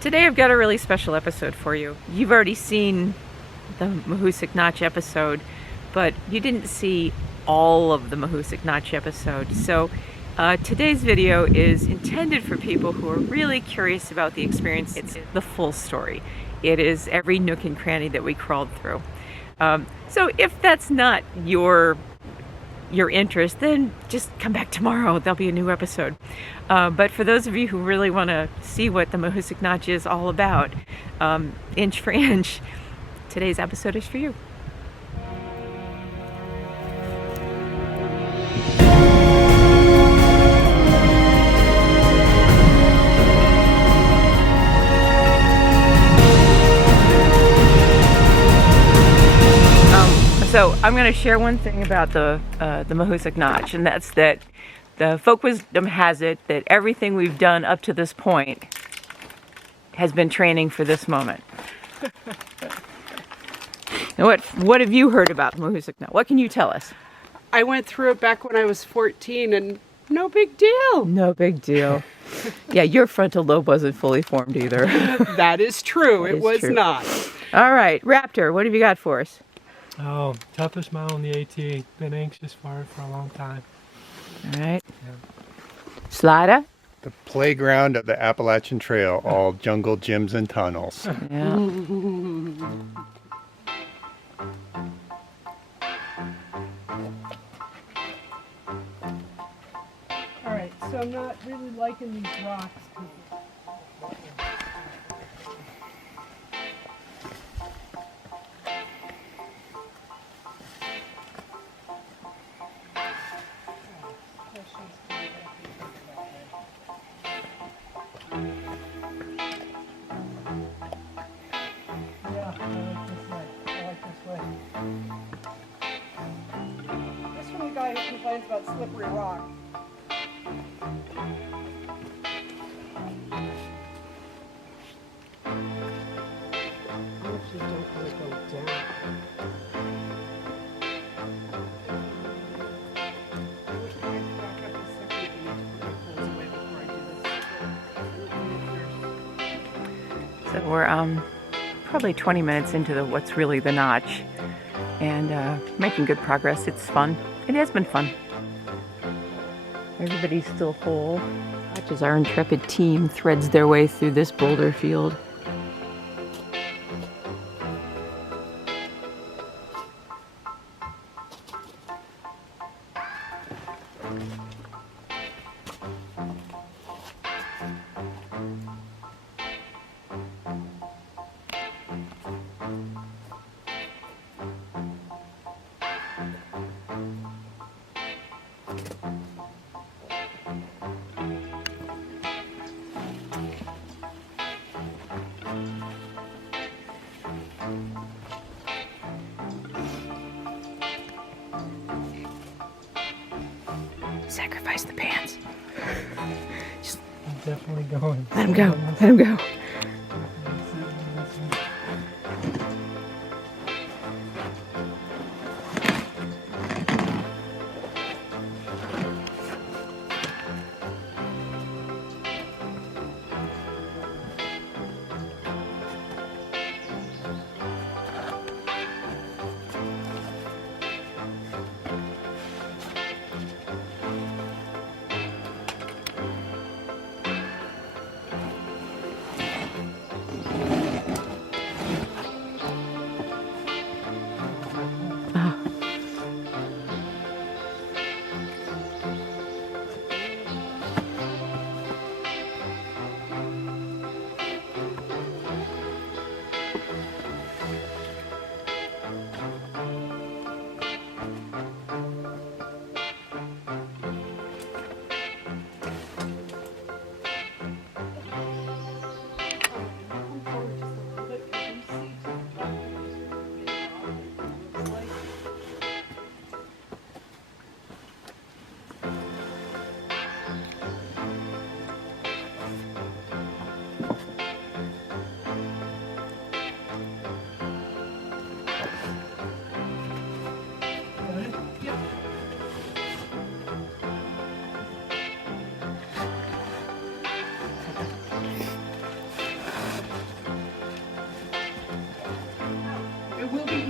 Today I've got a really special episode for you. You've already seen the Mahoosuc Notch episode, but you didn't see all of the Mahoosuc Notch episode. So today's video is intended for people who are really curious about the experience. It's the full story. It is every nook and cranny that we crawled through. So if that's not your interest, then just come back tomorrow. There'll be a new episode. But for those of you who really want to see what the Mahoosuc Notch is all about, inch for inch, today's episode is for you. So I'm going to share one thing about the Mahoosuc Notch, and that's that the folk wisdom has it that everything we've done up to this point has been training for this moment. And what have you heard about the Mahoosuc Notch? What can you tell us? I went through it back when I was 14 and no big deal. No big deal. Yeah, your frontal lobe wasn't fully formed either. That is true. That it was true. not. All right, Raptor, what have you got for us? Oh, toughest mile in the AT. Been anxious for it for a long time. All right. Yeah. Slider? The playground of the Appalachian Trail, all jungle gyms and tunnels. Yeah. All right, so I'm not really liking these rocks. This from the guy who complains about slippery rock. So we're probably 20 minutes into what's really the notch, and making good progress. It's fun. It has been fun. Everybody's still whole. Watch as our intrepid team threads their way through this boulder field. Sacrifice the pants. Just I'm definitely going. let him go. Let him go.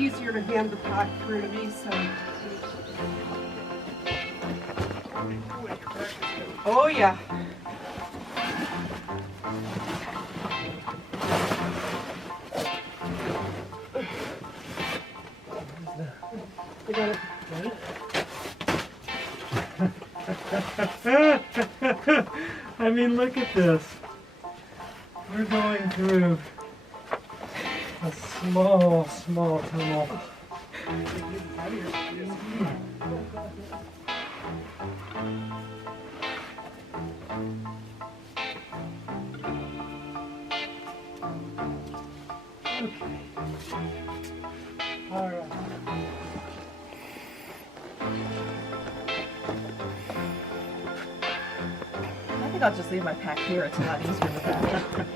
easier to hand the pot through to me, so. Oh, yeah. You got it. I mean, look at this. We're going through a small tunnel. Okay. All right. I think I'll just leave my pack here. It's a lot easier with that.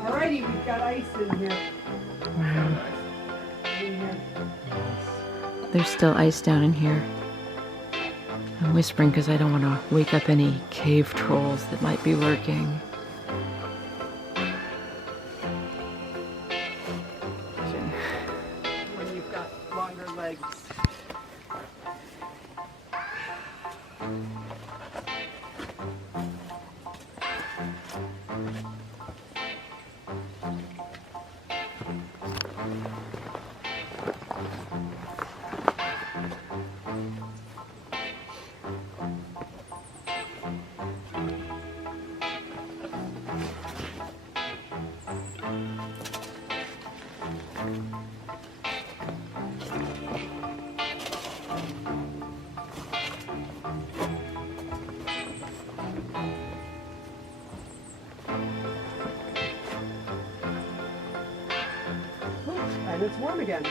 Alrighty, we've got ice in here. There's still ice down in here. I'm whispering because I don't want to wake up any cave trolls that might be lurking. When you've got longer legs. And it's warm again.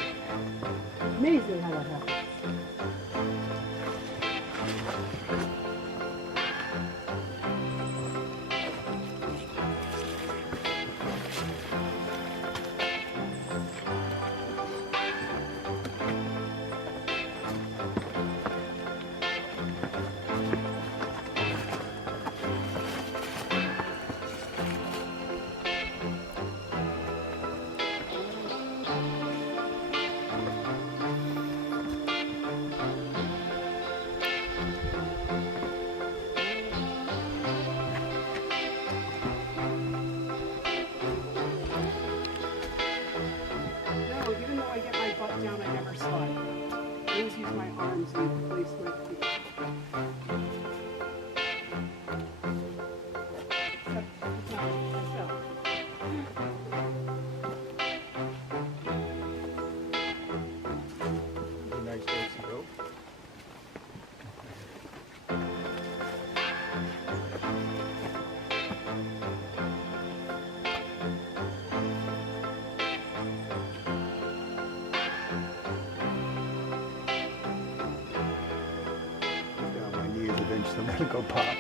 Amazing how that happens. No, even though I get my butt down, I never slide. I always use my arms to replace my feet. Except it's not myself. Nice place to go. Get on my knees, eventually I'm gonna go pop.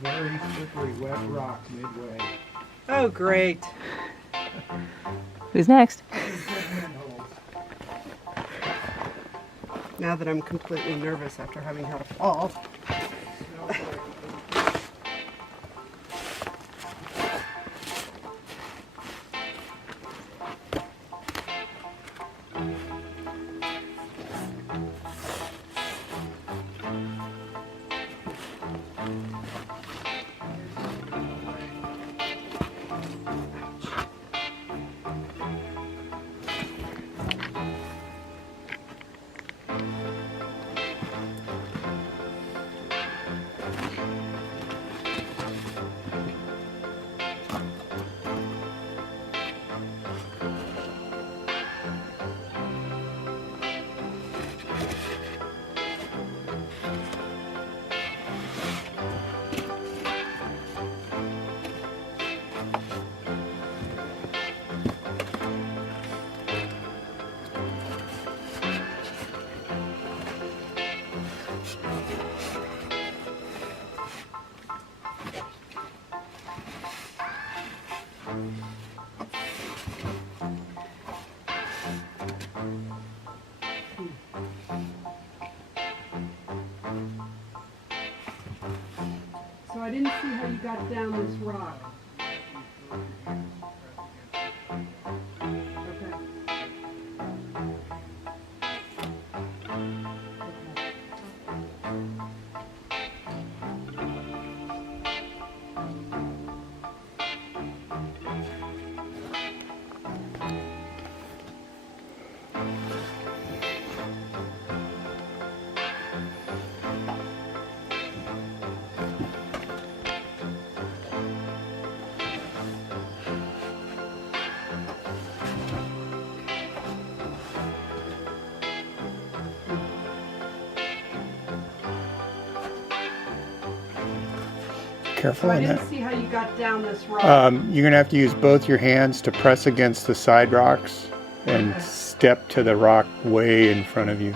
Very slippery, wet rock midway. Oh, great. Who's next? Now that I'm completely nervous after having had a fall. I didn't see how you got down this rock. Okay. Careful So I on didn't that. see how you got down this rock. You're going to have to use both your hands to press against the side rocks and Okay. step to the rock way in front of you.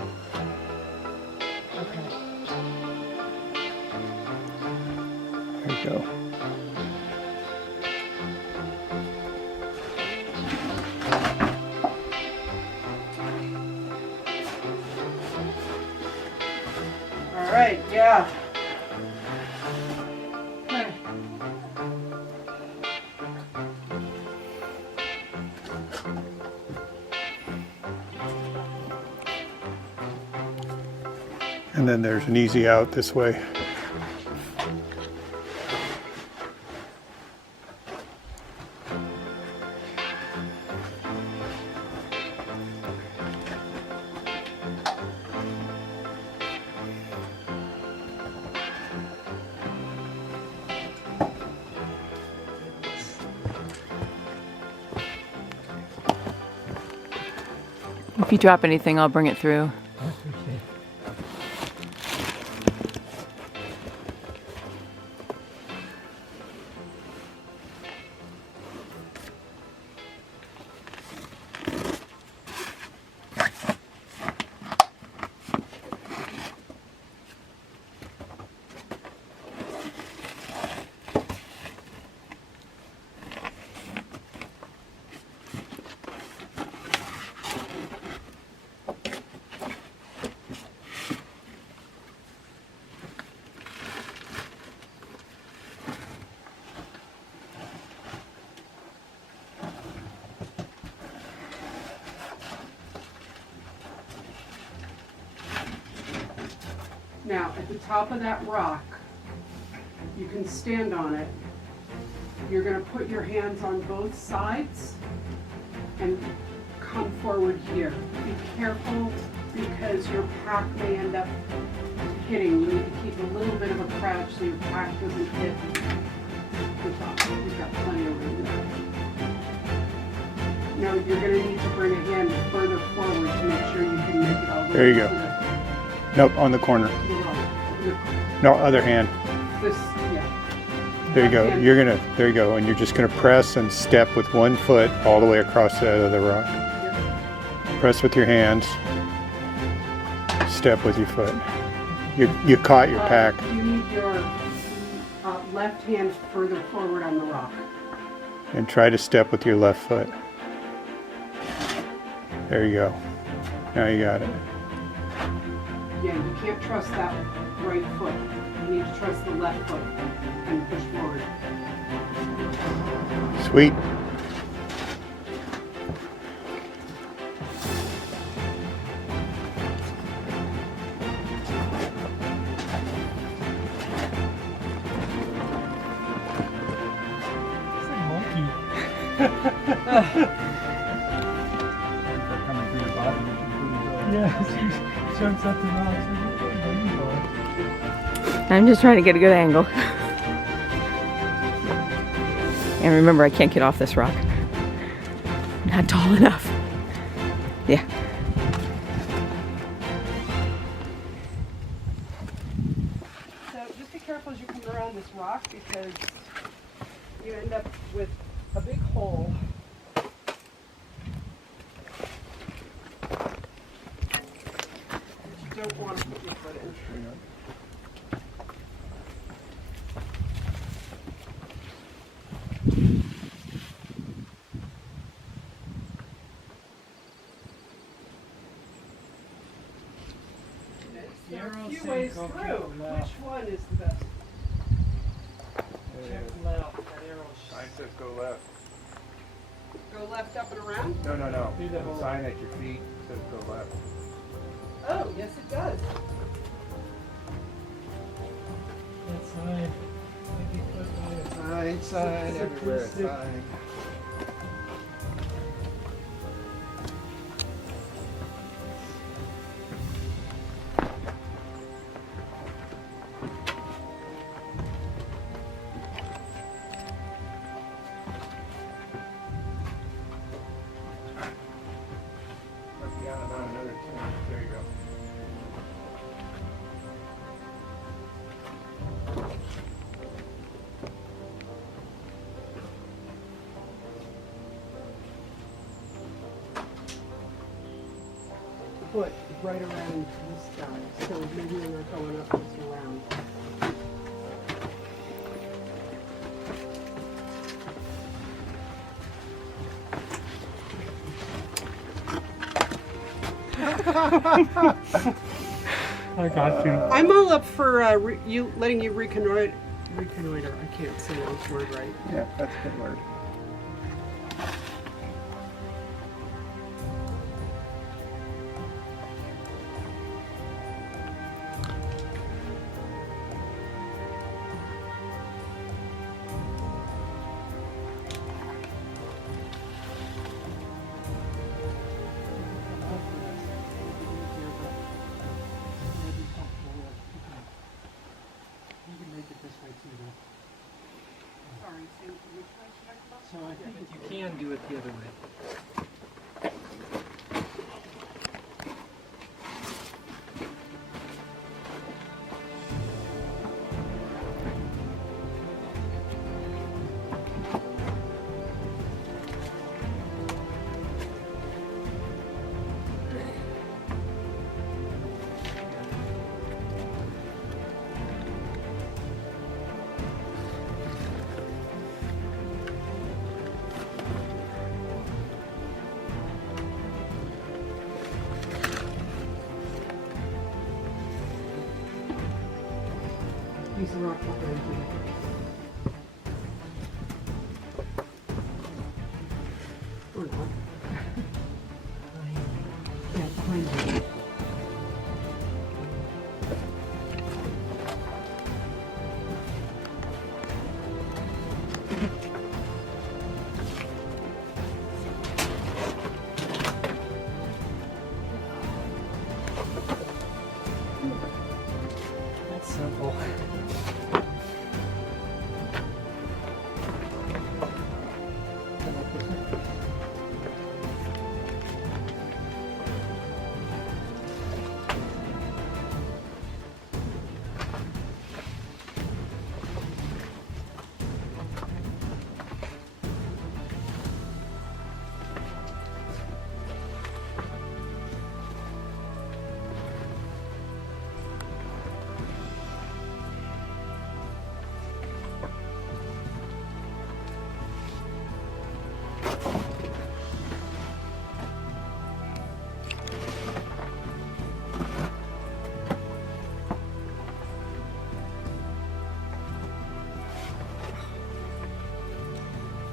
Okay. There you go. All right, yeah. Okay. And then there's an easy out this way. If you drop anything, I'll bring it through. Now, at the top of that rock, you can stand on it. You're going to put your hands on both sides and come forward here. Be careful because your pack may end up hitting. You need to keep a little bit of a crouch so your pack doesn't hit the top. You've got plenty of room there. Now, you're going to need to bring a hand further forward to make sure you can make it all the way There you to go. the Nope, on the corner. No, other hand. This, yeah. There you go. Left hand. There you go. And you're just going to press and step with one foot all the way across the other rock. Press with your hands. Step with your foot. You caught your pack. You need your left hand further forward on the rock. And try to step with your left foot. There you go. Now you got it. Yeah, you can't trust that right foot. You need to trust the left foot and push forward. Sweet. It's a monkey. Yeah, she jumps up the rocks. I'm just trying to get a good angle. And remember, I can't get off this rock. Not tall enough. Yeah. So just be careful as you come around this rock because you end up with a big hole. That you don't want to put your foot in. There are a few ways through. Which one is the best? says go left. Go left, up, and around? No, no, no. Do the whole- The sign at your feet says go left. Oh, yes it does. That sign. Might be close by it. Sign, everywhere, sign. Down about another 2. There you go. Foot right around this guy, so maybe we're not going up just around. I got you. I'm all up for letting you reconnoiter. Reconnoiter. I can't say that word right. Yeah, that's a good word. You can make it this way too, though. Sorry, Sam, which way should I go? So I think you can do it the other way. Use the rock behind you. Or not. Yeah, behind you. That's simple.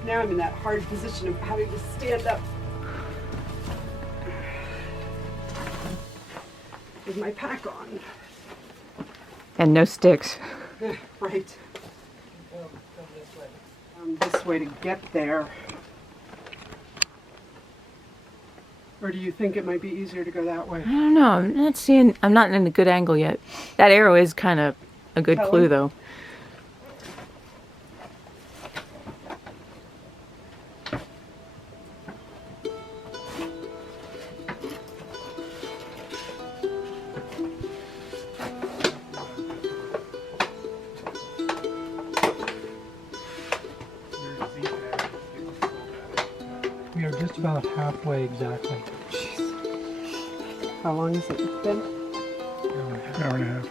Now I'm in that hard position of having to stand up with my pack on. And no sticks. Right. This way to get there. Or do you think it might be easier to go that way? I don't know. I'm not in a good angle yet. That arrow is kind of a good Telling? clue, though. We are just about halfway exactly. How long has it been? An hour and a half.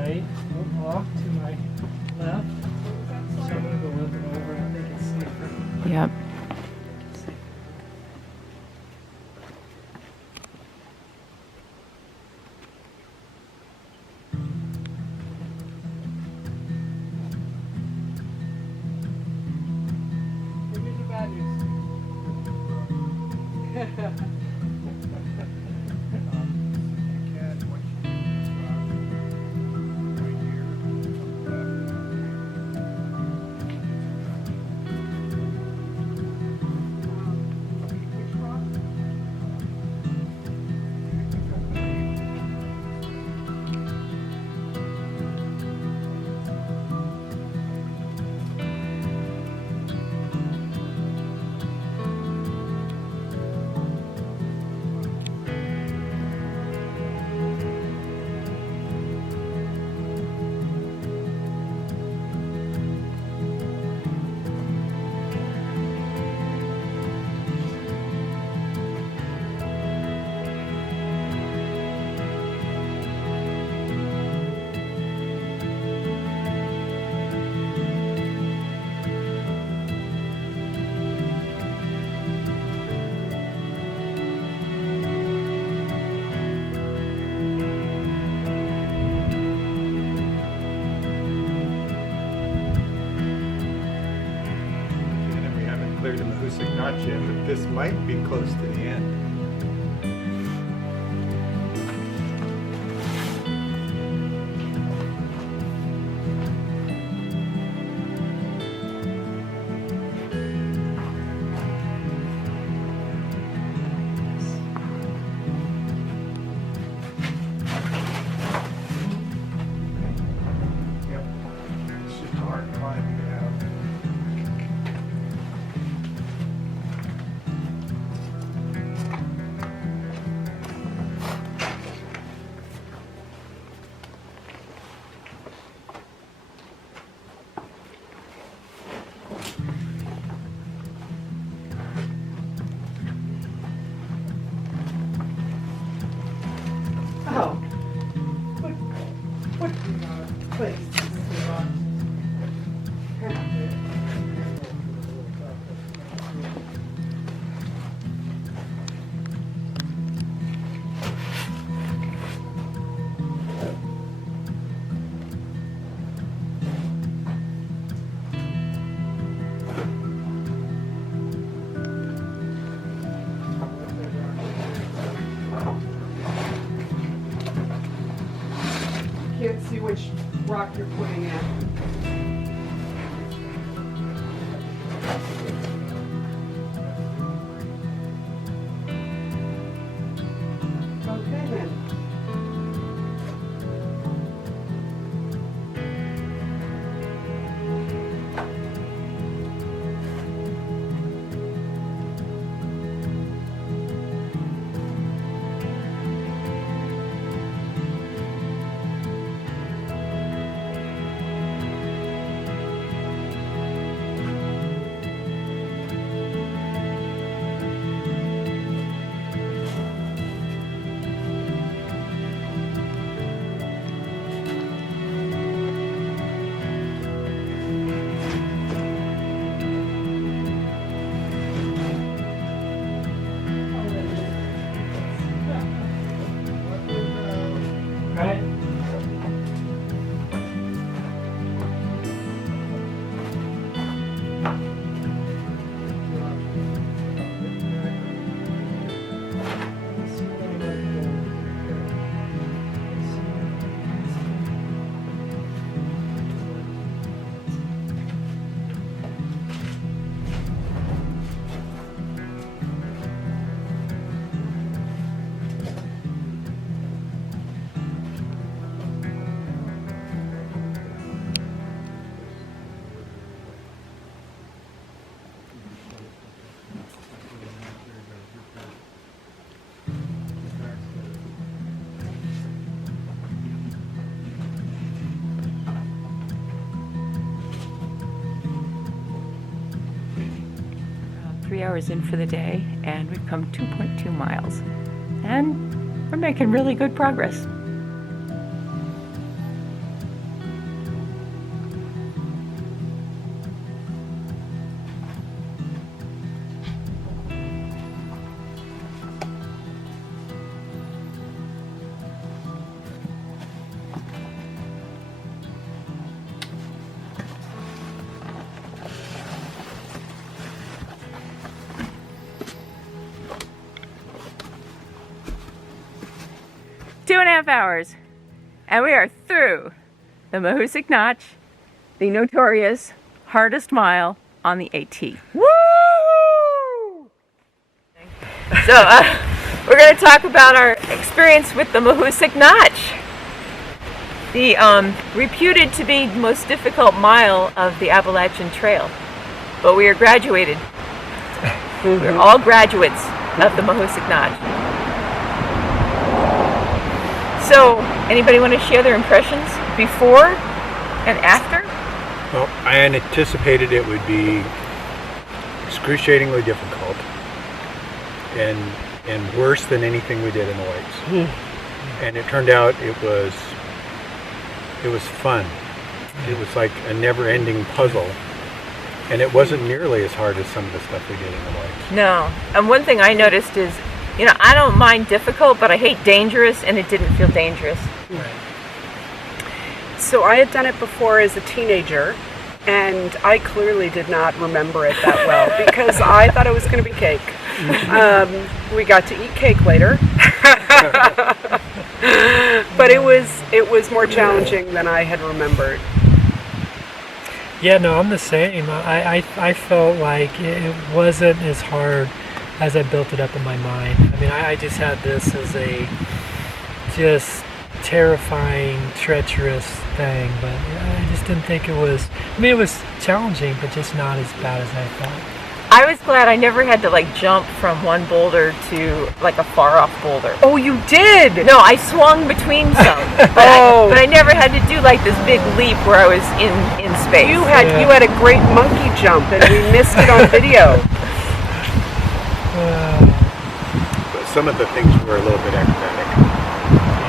right, off to my left. So I'm going to go a little bit over. I think it's safer. Yep. Good news or bad news? And we haven't cleared the Mahoosuc Notch yet, but this might be close to the end. Yep. It's just a hard climb to get out. Oh. What place is this on? Can't see which rock you're pointing at. Okay then. Right? Around 3 hours in for the day, and we've come 2.2 miles. And we're making really good progress. 2.5 hours, and we are through the Mahoosuc Notch, the notorious hardest mile on the AT. Woo! So we're going to talk about our experience with the Mahoosuc Notch, the reputed to be the most difficult mile of the Appalachian Trail. But we are graduated. We're all graduates of the Mahoosuc Notch. So, anybody want to share their impressions before and after? Well, I had anticipated it would be excruciatingly difficult and worse than anything we did in the lakes. And it turned out it was fun. It was like a never-ending puzzle. And it wasn't nearly as hard as some of the stuff we did in the lakes. No. And one thing I noticed is, you know, I don't mind difficult, but I hate dangerous, and it didn't feel dangerous. Right. So I had done it before as a teenager, and I clearly did not remember it that well because I thought it was going to be cake. We got to eat cake later, but it was more challenging than I had remembered. Yeah, no, I'm the same. I felt like it wasn't as hard as I built it up in my mind. I mean, I just had this as a just terrifying, treacherous thing, but I just didn't think it was, I mean, it was challenging, but just not as bad as I thought. I was glad I never had to like jump from one boulder to like a far off boulder. Oh, you did? No, I swung between some, but, but I never had to do like this big leap where I was in space. You had a great monkey jump, and we missed it on video. But some of the things were a little bit acrobatic.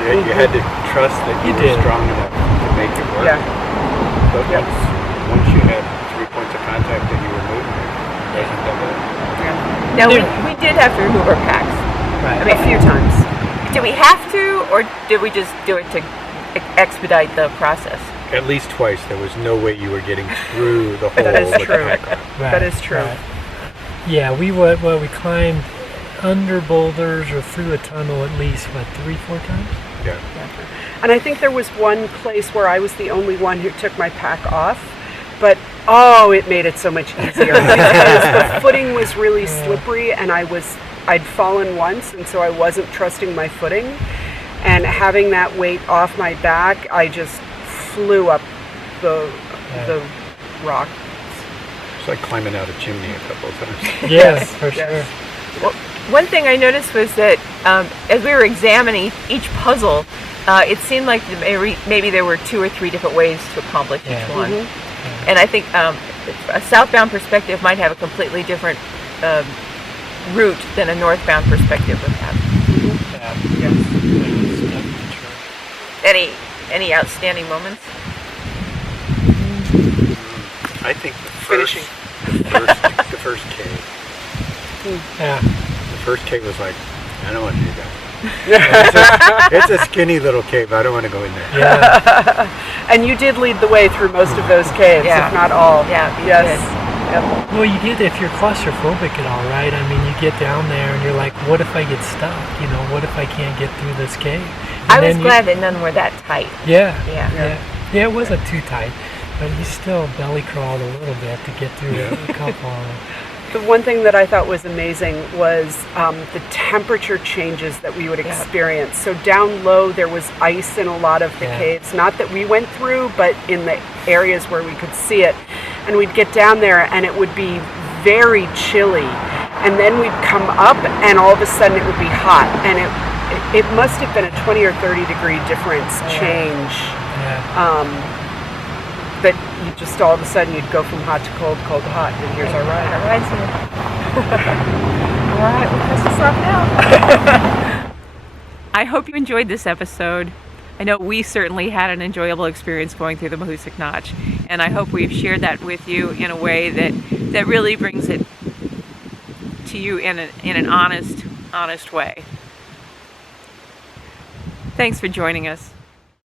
You had to trust that you were strong enough to make it work. Yeah. But once you had 3 points of contact that you were moving, it wasn't that bad. Now we did have to remove our packs. Right. I mean, A few times. did we have to, or did we just do it to expedite the process? At least twice. There was no way you were getting through the hole That is with true. the pack on. Right, That is true. right. Yeah, we climbed under boulders or through a tunnel at least, 3-4 times? Yeah. And I think there was one place where I was the only one who took my pack off, but it made it so much easier because the footing was really slippery, and I'd fallen once, and so I wasn't trusting my footing, and having that weight off my back, I just flew up the rock. It's like climbing out a chimney a couple of times. Yes, for sure. Yes. Well, one thing I noticed was that as we were examining each puzzle, it seemed like maybe there were 2 or 3 different ways to accomplish each one. Mm-hmm. And I think a southbound perspective might have a completely different route than a northbound perspective would have. Yeah. Yes. That's definitely true. Any outstanding moments? I think Finishing. the first cave. Yeah. The first cave was like, I don't want to do that. It's a skinny little cave. I don't want to go in there. Yeah. And you did lead the way through most of those caves, Yeah. if not all. Yeah, you Yes. did. Yep. Well, you get, if you're claustrophobic at all, right? I mean, you get down there and you're like, what if I get stuck? You know, what if I can't get through this cave? And I was then glad that none were that tight. Yeah. Yeah. Yeah, it wasn't too tight, but you still belly crawled a little bit to get through a couple. The one thing that I thought was amazing was the temperature changes that we would experience. So down low, there was ice in a lot of the caves. Not that we went through, but in the areas where we could see it. And we'd get down there, and it would be very chilly. And then we'd come up, and all of a sudden it would be hot. And it must have been a 20 or 30 degree difference change. Yeah. That you just all of a sudden you'd go from hot to cold, cold to hot, and here's our ride. Our ride's here. All right, we'll press the stop now. I hope you enjoyed this episode. I know we certainly had an enjoyable experience going through the Mahoosuc Notch, and I hope we've shared that with you in a way that really brings it to you in an honest way. Thanks for joining us.